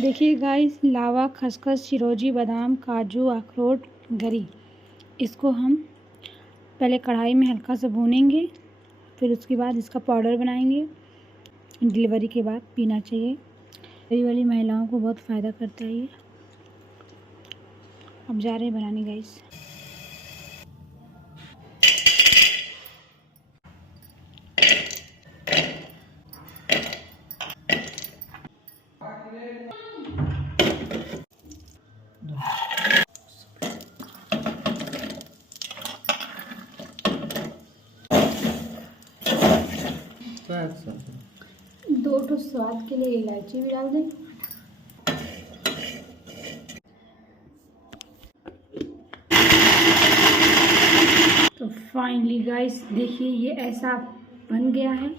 देखिए गाइस, लावा, खसखस, चिरौंजी, बादाम, काजू, अखरोट, गरी, इसको हम पहले कढ़ाई में हल्का सा भूनेंगे, फिर उसके बाद इसका पाउडर बनाएंगे। डिलीवरी के बाद पीना चाहिए। डिलीवरी वाली महिलाओं को बहुत फ़ायदा करता है ये। अब जा रहे हैं बनाने गाइस। दो तो स्वाद के लिए इलायची भी डाल दें। तो फाइनली गाइस देखिए ये ऐसा बन गया है।